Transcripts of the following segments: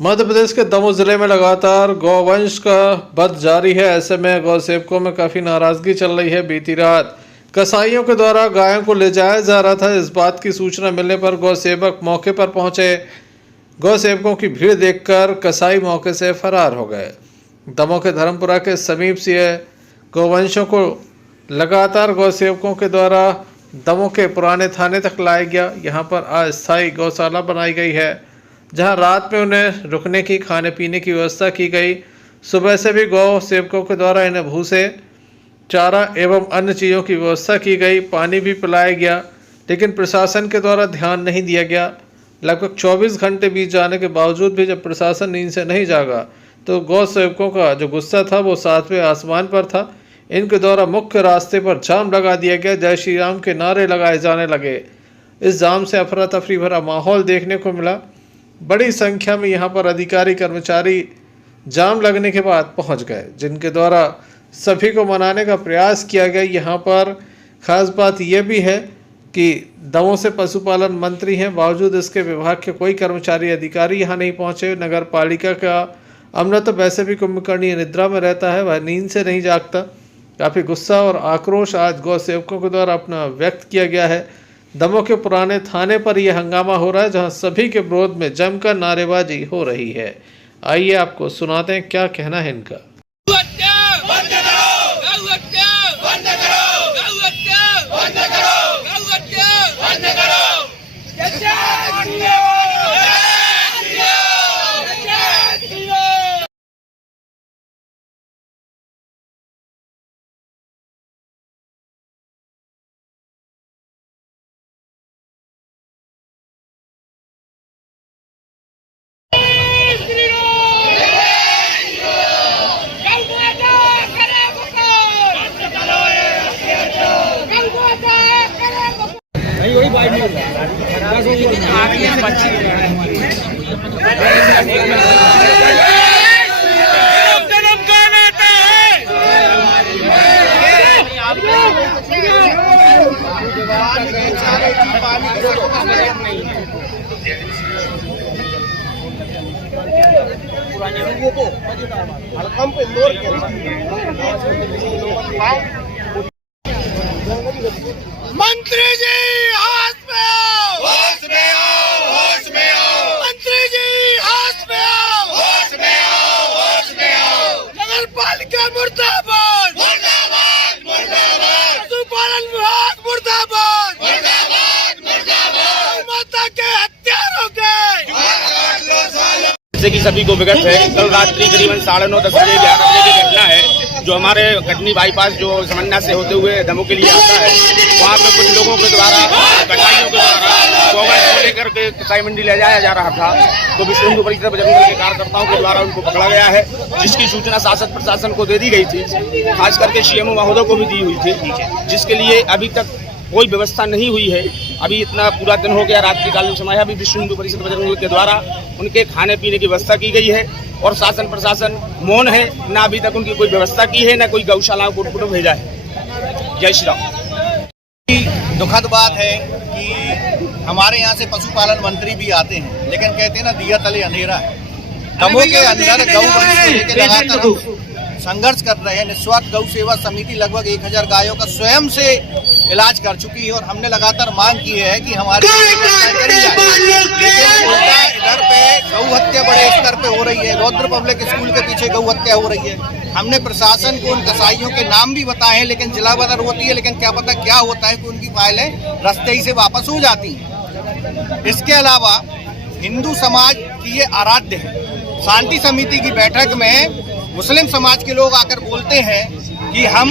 मध्य प्रदेश के दमोह जिले में लगातार गौवंश का वध जारी है। ऐसे में गौ सेवकों में काफी नाराजगी चल रही है। बीती रात कसाईयों के द्वारा गायों को ले जाया जा रहा था। इस बात की सूचना मिलने पर गौ सेवक मौके पर पहुंचे। गौ सेवकों की भीड़ देखकर कसाई मौके से फरार हो गए। दमोह के धर्मपुरा के समीप से गौवंशों को लगातार गौ सेवकों के द्वारा दमोह के पुराने थाने तक लाया गया। यहाँ पर अस्थायी गौशाला बनाई गई है, जहां रात में उन्हें रुकने की, खाने पीने की व्यवस्था की गई। सुबह से भी गौ सेवकों के द्वारा इन्हें भूसे, चारा एवं अन्य चीज़ों की व्यवस्था की गई। पानी भी पिलाया गया, लेकिन प्रशासन के द्वारा ध्यान नहीं दिया गया। लगभग 24 घंटे बीत जाने के बावजूद भी जब प्रशासन नींद से नहीं जागा, तो गौ सेवकों का जो गुस्सा था वो 7वें आसमान पर था। इनके द्वारा मुख्य रास्ते पर जाम लगा दिया गया। जय श्री राम के नारे लगाए जाने लगे। इस जाम से अफरा तफरी भरा माहौल देखने को मिला। बड़ी संख्या में यहाँ पर अधिकारी कर्मचारी जाम लगने के बाद पहुँच गए, जिनके द्वारा सभी को मनाने का प्रयास किया गया। यहाँ पर खास बात यह भी है कि दमोह से पशुपालन मंत्री हैं, बावजूद इसके विभाग के कोई कर्मचारी अधिकारी यहाँ नहीं पहुँचे। नगर पालिका का अमला तो वैसे भी कुंभकर्णी निद्रा में रहता है, वह नींद से नहीं जागता। काफ़ी गुस्सा और आक्रोश आज गौ सेवकों के द्वारा अपना व्यक्त किया गया है। दमोह के पुराने थाने पर यह हंगामा हो रहा है, जहां सभी के विरोध में जमकर नारेबाजी हो रही है। आइए आपको सुनाते हैं क्या कहना है इनका। वही बाइक नहीं आगे बच्ची मंत्री जी होश में आओ, होश में आओ, होश में आओ। मंत्री जी होश में आओ, होश में आओ, होश में आओ। नगर पालिका मुर्दाबाद, मुर्दाबाद, मुर्दाबाद, पशुपालन विभाग मुर्दाबाद, मुर्दाबाद, मुर्दाबाद। गौ माता के हत्यारों के जैसे कि सभी को विगत है। कल रात्रि करीबन 9:30 10 बजे 11 बजे की घटना है, जो हमारे कटनी बाईपास जो समन्ना से होते हुए दमोह के लिए आता है, वहाँ पे कुछ लोगों के द्वारा, कसाईयों के द्वारा गौवंश को लेकर के कसाई मंडी ले जाया जा रहा था। तो विश्व हिंदू परिषद बजरंग दल के कार्यकर्ताओं के द्वारा उनको पकड़ा गया है, जिसकी सूचना शासन प्रशासन को दे दी गई थी, खास करके सीएमओ महोदय को भी दी हुई थी, जिसके लिए अभी तक कोई व्यवस्था नहीं हुई है। अभी इतना पूरा दिन हो गया, रात्रिकालीन समय है। अभी विश्व हिंदू परिषद बजरंग दल के द्वारा उनके खाने पीने की व्यवस्था की गई है और शासन प्रशासन मौन है, ना अभी तक उनकी कोई व्यवस्था की है, ना कोई गौशालाओं को भेजा है। जय श्री राम। दुखद बात है कि हमारे यहाँ से पशुपालन मंत्री भी आते हैं, लेकिन कहते हैं ना, दिया तले अंधेरा है। दमोह के अंदर गौवंश को लेकर लगातार संघर्ष कर रहे हैं। निस्वार्थ गौ सेवा समिति लगभग 1000 गायों का स्वयं से इलाज कर चुकी है और हमने लगातार मांग की है कि हमारी करी जाए। लेकिन उल्टा इधर पे गौ हत्या बड़े स्तर पे हो रही है। रौद्र पब्लिक स्कूल के पीछे गौ हत्या हो रही है। हमने प्रशासन को उन कसाईयों के नाम भी बताए हैं, लेकिन जिला बदर होती है, लेकिन क्या पता क्या होता है कि उनकी फाइलें रास्ते ही से वापस हो जाती हैं। इसके अलावा हिंदू समाज की ये आराध्य है। शांति समिति की बैठक में मुस्लिम समाज के लोग आकर बोलते हैं कि हम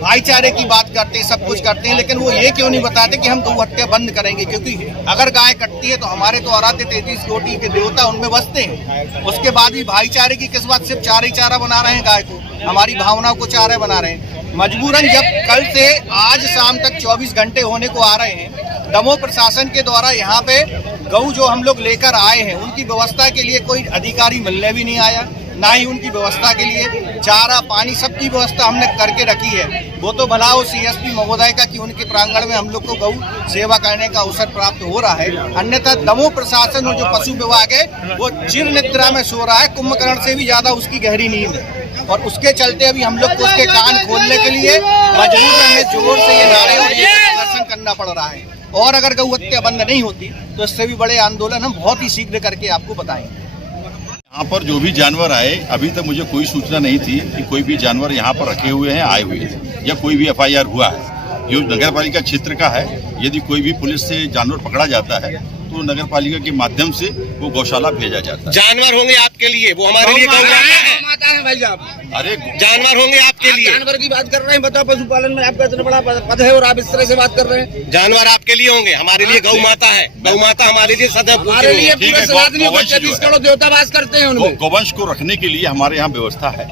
भाईचारे की बात करते हैं, सब कुछ करते हैं, लेकिन वो ये क्यों नहीं बताते कि हम गौ हत्या बंद करेंगे, क्योंकि अगर गाय कटती है तो हमारे तो आराध्य 33 कोटि के देवता उनमें बसते हैं। उसके बाद भी भाईचारे की किस बात, सिर्फ चारे ही चारा बना रहे हैं गाय को, हमारी भावनाओं को चारा बना रहे हैं। मजबूरन जब कल से आज शाम तक 24 घंटे होने को आ रहे हैं, दमोह प्रशासन के द्वारा यहाँ पे गऊ जो हम लोग लेकर आए हैं, उनकी व्यवस्था के लिए कोई अधिकारी मिलने भी नहीं आया। ना ही उनकी व्यवस्था के लिए चारा पानी सबकी व्यवस्था हमने करके रखी है। वो तो भला हो CSP महोदय का कि उनके प्रांगण में हम लोग को गौ सेवा करने का अवसर प्राप्त हो रहा है, अन्यथा दमोह प्रशासन और जो पशु विभाग है वो चिर निद्रा में सो रहा है, कुंभकर्ण से भी ज्यादा उसकी गहरी नींद है। और उसके चलते अभी हम लोग को उसके कान खोलने के लिए मजबूर हमें जोर से ये नारे और ये प्रदर्शन करना पड़ रहा है। और अगर गौ हत्या बंद नहीं होती तो इससे भी बड़े आंदोलन हम बहुत ही शीघ्र करके आपको बताएंगे। यहाँ पर जो भी जानवर आए, अभी तक मुझे कोई सूचना नहीं थी कि कोई भी जानवर यहाँ पर रखे हुए हैं, आए हुए हैं या कोई भी FIR हुआ है। जो नगर पालिका क्षेत्र का है, यदि कोई भी पुलिस से जानवर पकड़ा जाता है तो नगर पालिका के माध्यम से वो गौशाला भेजा जाता है। जानवर होंगे आपके लिए, वो हमारे लिए गौ माता है भाई साहब। अरे जानवर होंगे आपके लिए। जानवर की बात कर रहे हैं, बताओ पशुपालन में आपका इतना बड़ा पद है और आप इस तरह से बात कर रहे हैं। जानवर आपके लिए होंगे, हमारे लिए गौ माता है। गौ माता हमारे लिए सदैव हमारे लिए ठीक पूरे है, सनातनी गौवंश जो 36 है। करोड़ देवता वास करते हैं उनमें। गौवंश को रखने के लिए हमारे यहाँ व्यवस्था है।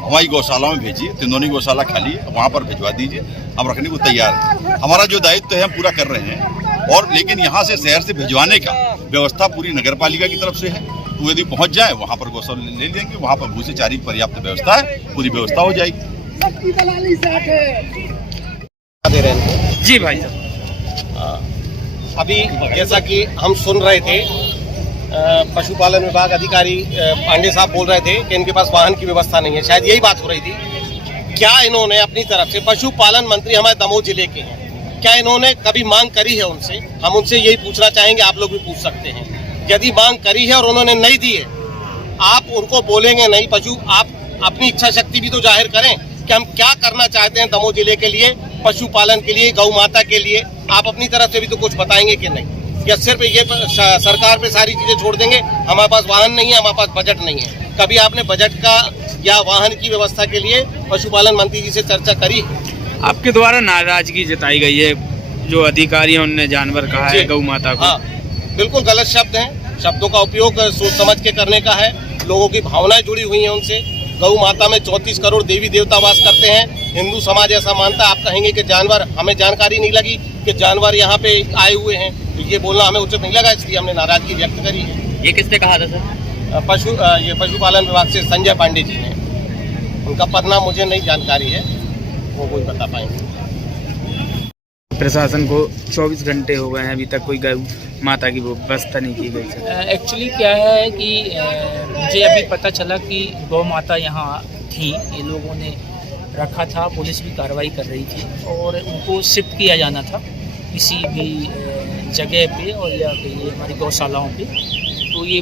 हमारी गौशाला में भेजिए, तिंदोनी गौशाला खाली है, वहाँ पर भिजवा दीजिए, हम रखने को तैयार हैं। हमारा जो दायित्व है हम पूरा कर रहे हैं। और लेकिन यहाँ से शहर से भिजवाने का व्यवस्था पूरी नगर पालिका की तरफ से है। तो यदि पहुँच जाए वहाँ पर गौशाला ले लेंगे, वहाँ पर भूसे चारी की पर्याप्त व्यवस्था है, पूरी व्यवस्था हो जाएगी। दे रहे हैं। जी भाई साहब, अभी जैसा कि हम सुन रहे थे, पशुपालन विभाग अधिकारी पांडे साहब बोल रहे थे कि इनके पास वाहन की व्यवस्था नहीं है, शायद यही बात हो रही थी। क्या इन्होंने अपनी तरफ से, पशुपालन मंत्री हमारे दमोह जिले के हैं, क्या इन्होंने कभी मांग करी है उनसे? हम उनसे यही पूछना चाहेंगे, आप लोग भी पूछ सकते हैं। यदि मांग करी है और उन्होंने नहीं दी है, आप उनको बोलेंगे नहीं आप अपनी इच्छा शक्ति भी तो जाहिर करें कि हम क्या करना चाहते हैं दमोह जिले के लिए, पशुपालन के लिए, गौ माता के लिए। आप अपनी तरफ से भी तो कुछ बताएंगे कि नहीं, या सिर्फ ये सरकार पे सारी चीजें छोड़ देंगे? हमारे पास वाहन नहीं है, हमारे पास बजट नहीं है। कभी आपने बजट का या वाहन की व्यवस्था के लिए पशुपालन मंत्री जी से चर्चा करी? आपके द्वारा नाराजगी जताई गई है, जो अधिकारी हैं उनने जानवर कहा है गौ माता को। हाँ, बिल्कुल गलत शब्द हैं। शब्दों का उपयोग सोच समझ के करने का है। लोगों की भावनाएं जुड़ी हुई हैं उनसे। गौ माता में 34 करोड़ देवी देवता वास करते हैं। हिंदू समाज ऐसा मानता है। आप कहेंगे कि जानवर, हमें जानकारी नहीं लगी कि जानवर यहाँ पे आए हुए हैं, तो ये बोलना हमें उचित नहीं लगा, इसलिए हमने नाराजगी व्यक्त करी है। ये किसने कहा था सर? ये पशुपालन विभाग से संजय पांडे जी ने। उनका पद नाम मुझे नहीं जानकारी है, वो कोई बता पाएंगे। प्रशासन को 24 घंटे हो गए हैं, अभी तक कोई गौ माता की व्यवस्था नहीं की गई सर। एक्चुअली क्या है कि मुझे अभी पता चला कि गौ माता यहाँ थी, ये लोगों ने रखा था, पुलिस भी कार्रवाई कर रही थी और उनको शिफ्ट किया जाना था किसी भी जगह पे और या ये हमारी गौशालाओं पे। तो ये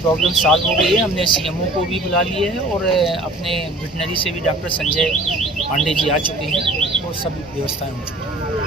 प्रॉब्लम सॉल्व हो गई है। हमने CMO को भी बुला लिए है और अपने वेटनरी से भी डॉक्टर संजय पांडे जी आ चुके हैं और सभी व्यवस्थाएं हो चुकी हैं।